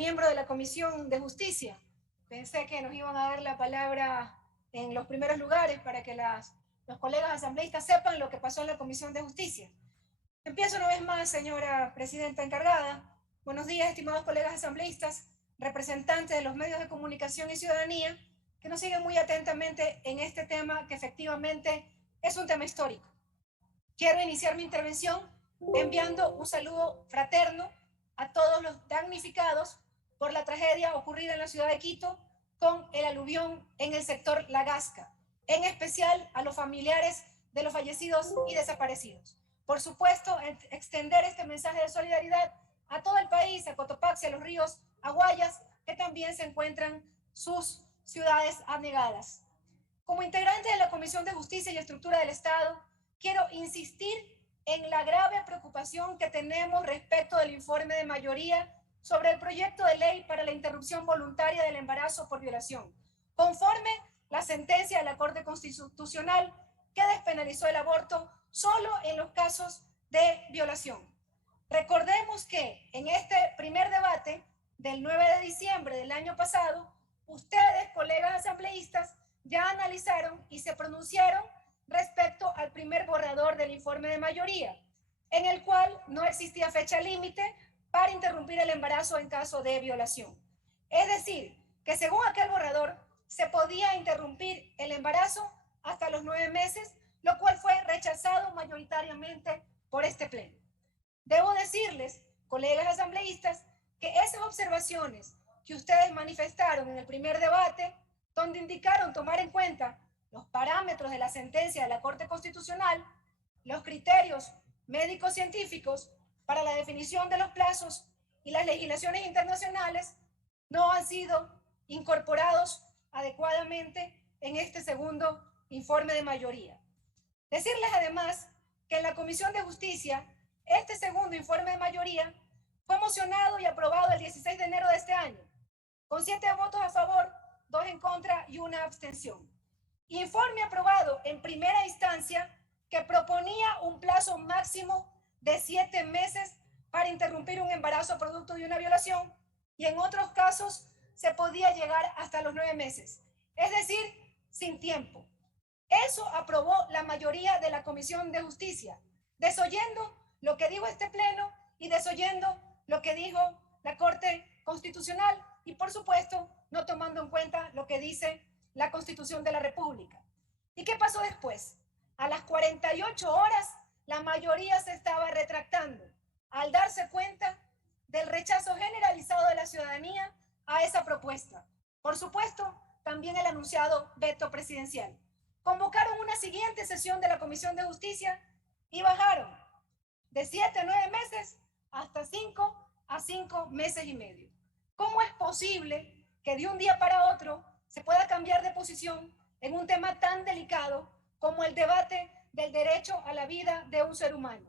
miembro de la Comisión de Justicia. Pensé que nos iban a dar la palabra en los primeros lugares para que los colegas asambleístas sepan lo que pasó en la Comisión de Justicia. Empiezo una vez más, señora presidenta encargada. Buenos días, estimados colegas asambleístas, representantes de los medios de comunicación y ciudadanía, que nos siguen muy atentamente en este tema que efectivamente es un tema histórico. Quiero iniciar mi intervención enviando un saludo fraterno a todos los damnificados por la tragedia ocurrida en la ciudad de Quito con el aluvión en el sector La Gasca, en especial a los familiares de los fallecidos y desaparecidos. Por supuesto, extender este mensaje de solidaridad a todo el país, a Cotopaxi, a los ríos, a Guayas, que también se encuentran sus ciudades anegadas. Como integrante de la Comisión de Justicia y Estructura del Estado, quiero insistir en la grave preocupación que tenemos respecto del informe de mayoría sobre el proyecto de ley para la interrupción voluntaria del embarazo por violación, conforme la sentencia de la Corte Constitucional que despenalizó el aborto solo en los casos de violación. Recordemos que en este primer debate del 9 de diciembre del año pasado, ustedes, colegas asambleístas, ya analizaron y se pronunciaron respecto al primer borrador del informe de mayoría, en el cual no existía fecha límite para interrumpir el embarazo en caso de violación. Es decir, que según aquel borrador, se podía interrumpir el embarazo hasta los 9 meses, lo cual fue rechazado mayoritariamente por este pleno. Debo decirles, colegas asambleístas, que esas observaciones que ustedes manifestaron en el primer debate, donde indicaron tomar en cuenta los parámetros de la sentencia de la Corte Constitucional, los criterios médicos científicos para la definición de los plazos y las legislaciones internacionales, no han sido incorporados adecuadamente en este segundo informe de mayoría. Decirles además que en la Comisión de Justicia, este segundo informe de mayoría fue mocionado y aprobado el 16 de enero de este año, con 7 votos a favor, 2 en contra y 1 abstención. Informe aprobado en primera instancia que proponía un plazo máximo de 7 meses para interrumpir un embarazo producto de una violación, y en otros casos se podía llegar hasta los 9 meses, es decir, sin tiempo. Eso aprobó la mayoría de la Comisión de Justicia, desoyendo lo que dijo este pleno y desoyendo lo que dijo la Corte Constitucional y, por supuesto, no tomando en cuenta lo que dice la Constitución de la República. ¿Y qué pasó después? A las 48 horas, la mayoría se estaba retractando al darse cuenta del rechazo generalizado de la ciudadanía a esa propuesta. Por supuesto, también el anunciado veto presidencial. Convocaron una siguiente sesión de la Comisión de Justicia y bajaron de 7 a 9 meses hasta 5 a 5 meses y medio. ¿Cómo es posible que de un día para otro se pueda cambiar de posición en un tema tan delicado como el debate del derecho a la vida de un ser humano?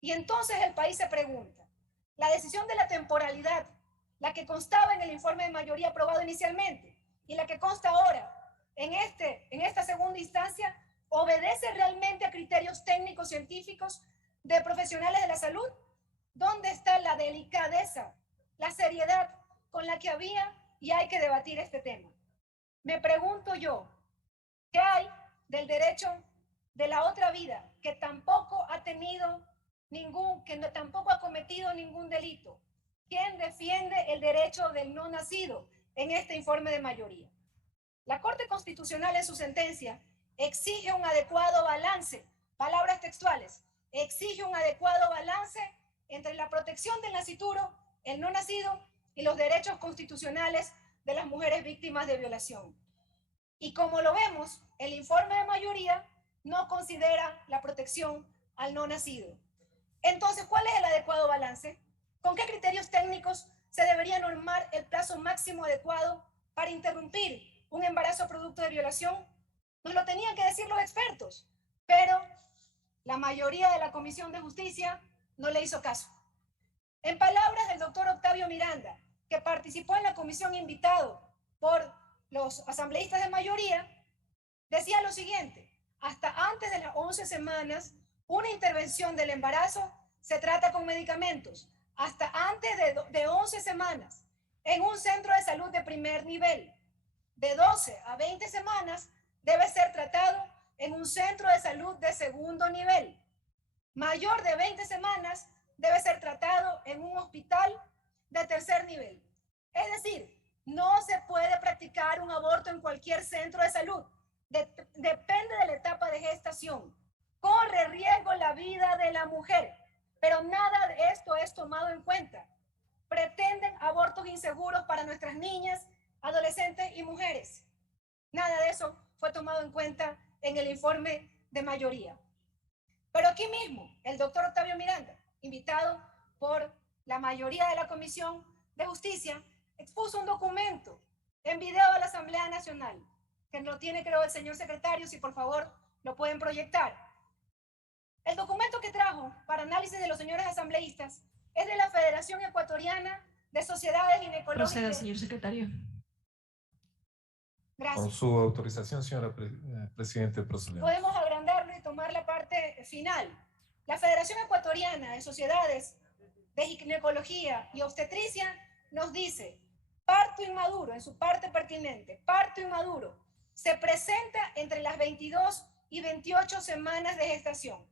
Y entonces el país se pregunta, la decisión de la temporalidad, la que constaba en el informe de mayoría aprobado inicialmente y la que consta ahora en esta segunda instancia, ¿obedece realmente a criterios técnicos científicos de profesionales de la salud? ¿Dónde está la delicadeza, la seriedad con la que había y hay que debatir este tema? Me pregunto yo, ¿qué hay del derecho de la otra vida que tampoco ha tenido tampoco ha cometido ningún delito? ¿Quién defiende el derecho del no nacido en este informe de mayoría? La Corte Constitucional en su sentencia exige un adecuado balance, palabras textuales, exige un adecuado balance entre la protección del nascituro, el no nacido y los derechos constitucionales de las mujeres víctimas de violación. Y como lo vemos, el informe de mayoría no considera la protección al no nacido. Entonces, ¿cuál es el adecuado balance? ¿Con qué criterios técnicos se debería normar el plazo máximo adecuado para interrumpir un embarazo producto de violación? Nos lo tenían que decir los expertos, pero la mayoría de la Comisión de Justicia no le hizo caso. En palabras del doctor Octavio Miranda, que participó en la comisión invitado por los asambleístas de mayoría, decía lo siguiente: hasta antes de las 11 semanas, una intervención del embarazo se trata con medicamentos. Hasta antes de 11 semanas. en un centro de salud de primer nivel. De 12 a 20 semanas debe ser tratado en un centro de salud de segundo nivel. Mayor de 20 semanas debe ser tratado en un hospital de tercer nivel. Es decir, no se puede practicar un aborto en cualquier centro de salud. Depende de la etapa de gestación. Corre riesgo la vida de la mujer, pero nada de esto es tomado en cuenta. Pretenden abortos inseguros para nuestras niñas, adolescentes y mujeres. Nada de eso fue tomado en cuenta en el informe de mayoría. Pero aquí mismo, el doctor Octavio Miranda, invitado por la mayoría de la Comisión de Justicia, expuso un documento en video a la Asamblea Nacional, que lo tiene, creo, el señor secretario, si por favor lo pueden proyectar. El documento que trajo para análisis de los señores asambleístas es de la Federación Ecuatoriana de Sociedades Ginecológicas. Proceda, señor secretario. Gracias. Con su autorización, señora Presidente, procedemos. Podemos agrandarlo y tomar la parte final. La Federación Ecuatoriana de Sociedades de Ginecología y Obstetricia nos dice: parto inmaduro, en su parte pertinente, parto inmaduro se presenta entre las 22 y 28 semanas de gestación.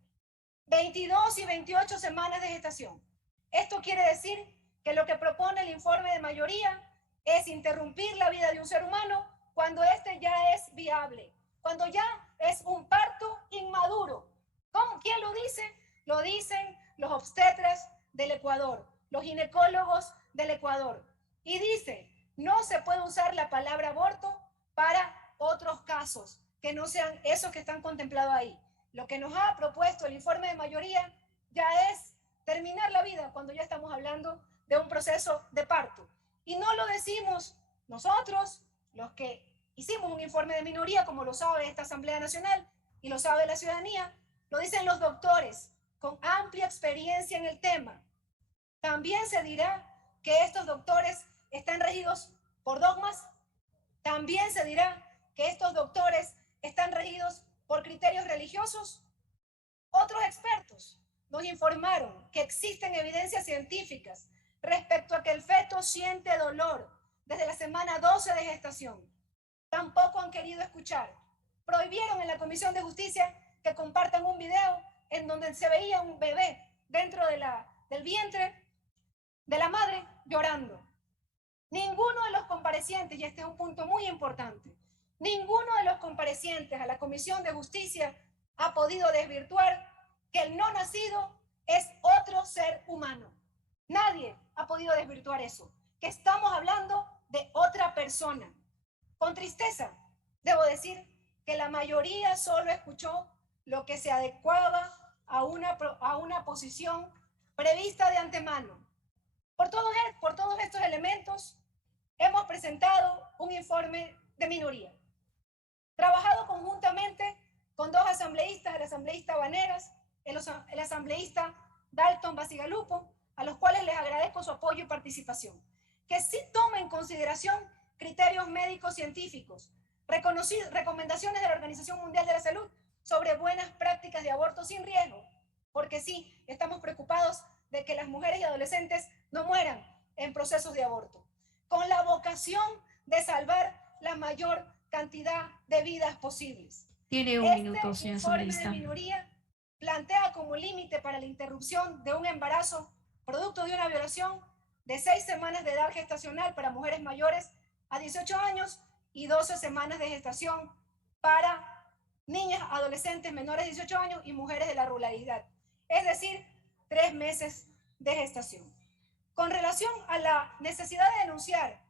22 y 28 semanas de gestación. Esto quiere decir que lo que propone el informe de mayoría es interrumpir la vida de un ser humano cuando este ya es viable, cuando ya es un parto inmaduro. ¿Cómo? ¿Quién lo dice? Lo dicen los obstetras del Ecuador, los ginecólogos del Ecuador. Y dice, no se puede usar la palabra aborto para otros casos que no sean esos que están contemplados ahí. Lo que nos ha propuesto el informe de mayoría ya es terminar la vida cuando ya estamos hablando de un proceso de parto. Y no lo decimos nosotros, los que hicimos un informe de minoría, como lo sabe esta Asamblea Nacional y lo sabe la ciudadanía, lo dicen los doctores con amplia experiencia en el tema. También se dirá que estos doctores están regidos por dogmas. También se dirá que estos doctores están regidos por criterios religiosos. Otros expertos nos informaron que existen evidencias científicas respecto a que el feto siente dolor desde la semana 12 de gestación. Tampoco han querido escuchar. Prohibieron en la Comisión de Justicia que compartan un video en donde se veía un bebé dentro del vientre de la madre llorando. Ninguno de los comparecientes, y este es un punto muy importante, ninguno de los comparecientes a la Comisión de Justicia ha podido desvirtuar que el no nacido es otro ser humano. Nadie ha podido desvirtuar eso, que estamos hablando de otra persona. Con tristeza, debo decir que la mayoría solo escuchó lo que se adecuaba a una posición prevista de antemano. Por todos estos elementos, hemos presentado un informe de minoría, trabajado conjuntamente con dos asambleístas, el asambleísta Banegas, el asambleísta Dalton Basigalupo, a los cuales les agradezco su apoyo y participación, que sí toma en consideración criterios médicos científicos, recomendaciones de la Organización Mundial de la Salud sobre buenas prácticas de aborto sin riesgo, porque sí, estamos preocupados de que las mujeres y adolescentes no mueran en procesos de aborto, con la vocación de salvar la mayor cantidad de vidas posibles. Tiene un minuto, señor informe asambleísta. de minoría plantea como límite para la interrupción de un embarazo producto de una violación de 6 semanas de edad gestacional para mujeres mayores a 18 años y 12 semanas de gestación para niñas, adolescentes menores de 18 años y mujeres de la ruralidad. Es decir, 3 meses de gestación. Con relación a la necesidad de denunciar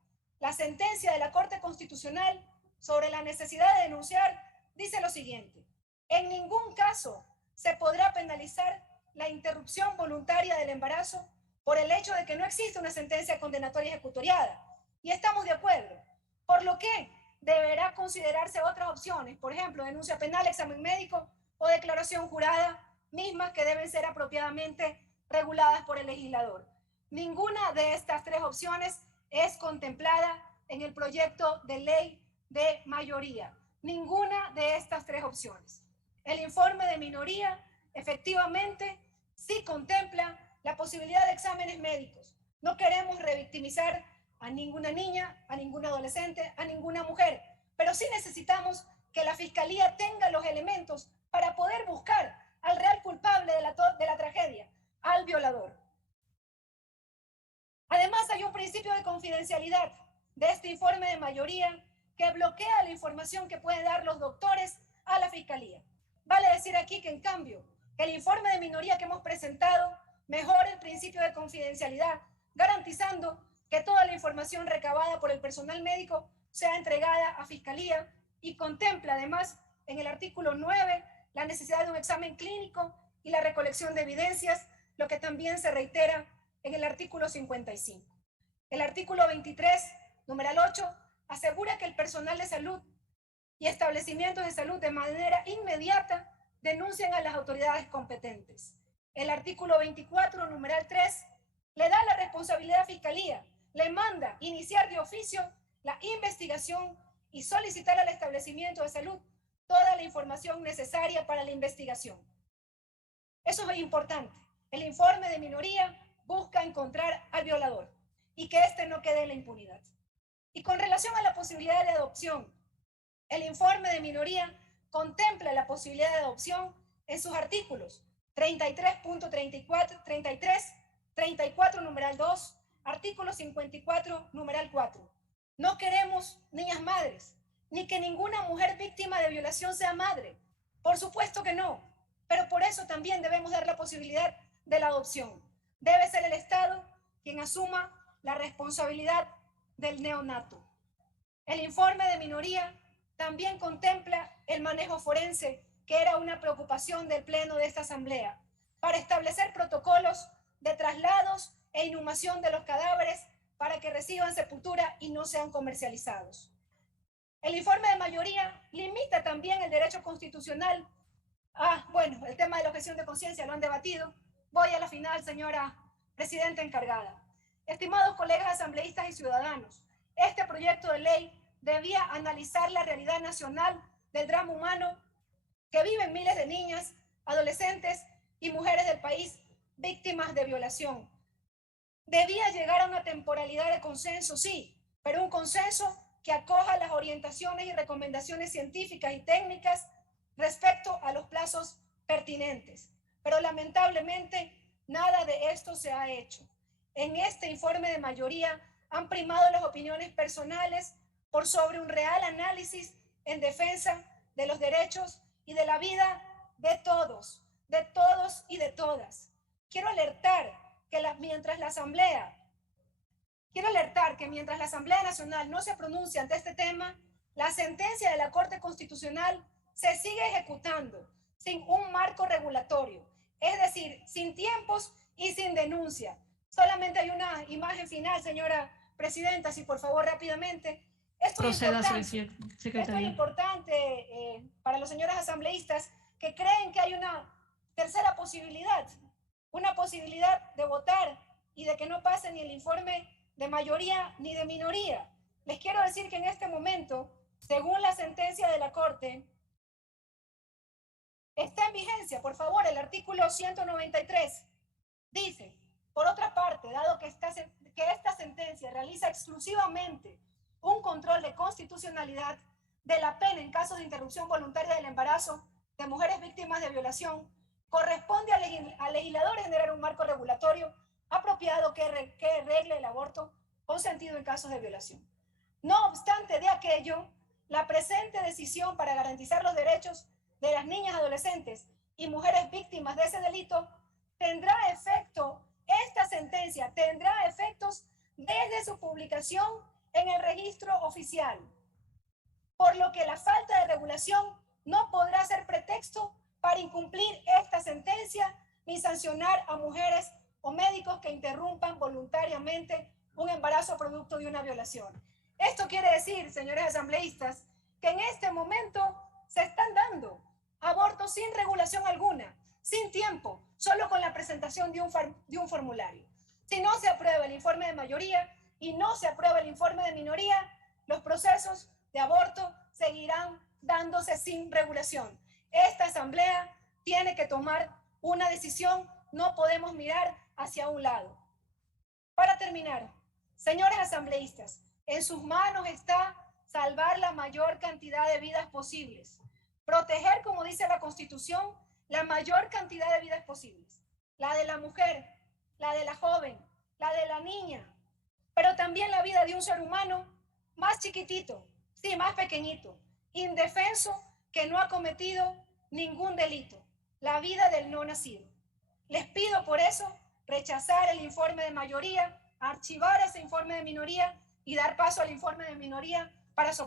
la sentencia de la Corte Constitucional sobre la necesidad de denunciar, dice lo siguiente: en ningún caso se podrá penalizar la interrupción voluntaria del embarazo por el hecho de que no existe una sentencia condenatoria ejecutoriada. Y estamos de acuerdo. Por lo que deberá considerarse otras opciones, por ejemplo, denuncia penal, examen médico o declaración jurada, mismas que deben ser apropiadamente reguladas por el legislador. Ninguna de estas 3 opciones es contemplada en el proyecto de ley de mayoría. Ninguna de estas 3 opciones. El informe de minoría efectivamente sí contempla la posibilidad de exámenes médicos. No queremos revictimizar a ninguna niña, a ningún adolescente, a ninguna mujer. Pero sí necesitamos que la Fiscalía tenga los elementos para poder buscar al real culpable de la tragedia, al violador. Además, hay un principio de confidencialidad de este informe de mayoría que bloquea la información que pueden dar los doctores a la Fiscalía. Vale decir aquí que, en cambio, el informe de minoría que hemos presentado mejora el principio de confidencialidad, garantizando que toda la información recabada por el personal médico sea entregada a Fiscalía y contempla además en el artículo 9 la necesidad de un examen clínico y la recolección de evidencias, lo que también se reitera en el artículo 55. El artículo 23, numeral 8, asegura que el personal de salud y establecimientos de salud de manera inmediata denuncien a las autoridades competentes. El artículo 24, numeral 3, le da la responsabilidad a Fiscalía, le manda iniciar de oficio la investigación y solicitar al establecimiento de salud toda la información necesaria para la investigación. Eso es importante. El informe de minoría busca encontrar al violador y que éste no quede en la impunidad. Y con relación a la posibilidad de adopción, el informe de minoría contempla la posibilidad de adopción en sus artículos 33.33, 34, numeral 2, artículo 54, numeral 4. No queremos niñas madres, ni que ninguna mujer víctima de violación sea madre. Por supuesto que no, pero por eso también debemos dar la posibilidad de la adopción. Debe ser el Estado quien asuma la responsabilidad del neonato. El informe de minoría también contempla el manejo forense, que era una preocupación del Pleno de esta Asamblea, para establecer protocolos de traslados e inhumación de los cadáveres para que reciban sepultura y no sean comercializados. El informe de mayoría limita también el derecho constitucional. Bueno, el tema de la objeción de conciencia lo han debatido. Voy a la final, señora presidenta encargada. Estimados colegas asambleístas y ciudadanos, este proyecto de ley debía analizar la realidad nacional del drama humano que viven miles de niñas, adolescentes y mujeres del país víctimas de violación. Debía llegar a una temporalidad de consenso, sí, pero un consenso que acoja las orientaciones y recomendaciones científicas y técnicas respecto a los plazos pertinentes. Pero lamentablemente nada de esto se ha hecho. En este informe de mayoría han primado las opiniones personales por sobre un real análisis en defensa de los derechos y de la vida de todos y de todas. Quiero alertar que mientras la Asamblea Nacional no se pronuncia ante este tema, la sentencia de la Corte Constitucional se sigue ejecutando sin un marco regulatorio, es decir, sin tiempos y sin denuncia. Solamente hay una imagen final, señora presidenta, si por favor rápidamente. Proceda, secretaria. Esto es importante para los señores asambleístas que creen que hay una tercera posibilidad, una posibilidad de votar y de que no pase ni el informe de mayoría ni de minoría. Les quiero decir que en este momento, según la sentencia de la Corte, está en vigencia, por favor, el artículo 193. Dice, por otra parte, dado que esta sentencia realiza exclusivamente un control de constitucionalidad de la pena en casos de interrupción voluntaria del embarazo de mujeres víctimas de violación, corresponde al legislador generar un marco regulatorio apropiado que regle el aborto consentido en casos de violación. No obstante de aquello, la presente decisión para garantizar los derechos de las niñas, adolescentes y mujeres víctimas de ese delito tendrá efecto, esta sentencia tendrá efectos desde su publicación en el registro oficial, por lo que la falta de regulación no podrá ser pretexto para incumplir esta sentencia ni sancionar a mujeres o médicos que interrumpan voluntariamente un embarazo producto de una violación. Esto quiere decir, señores asambleístas, que en este momento se están dando abortos sin regulación alguna, sin tiempo, solo con la presentación de un formulario. Si no se aprueba el informe de mayoría y no se aprueba el informe de minoría, los procesos de aborto seguirán dándose sin regulación. Esta asamblea tiene que tomar una decisión, no podemos mirar hacia un lado. Para terminar, Señores asambleístas, en sus manos está salvar la mayor cantidad de vidas posibles, proteger, como dice la Constitución, la mayor cantidad de vidas posibles, la de la mujer, la de la joven, la de la niña, pero también la vida de un ser humano más chiquitito, sí, más pequeñito, indefenso, que no ha cometido ningún delito, la vida del no nacido. Les pido por eso rechazar el informe de mayoría, archivar ese informe de minoría y dar paso al informe de minoría para soportar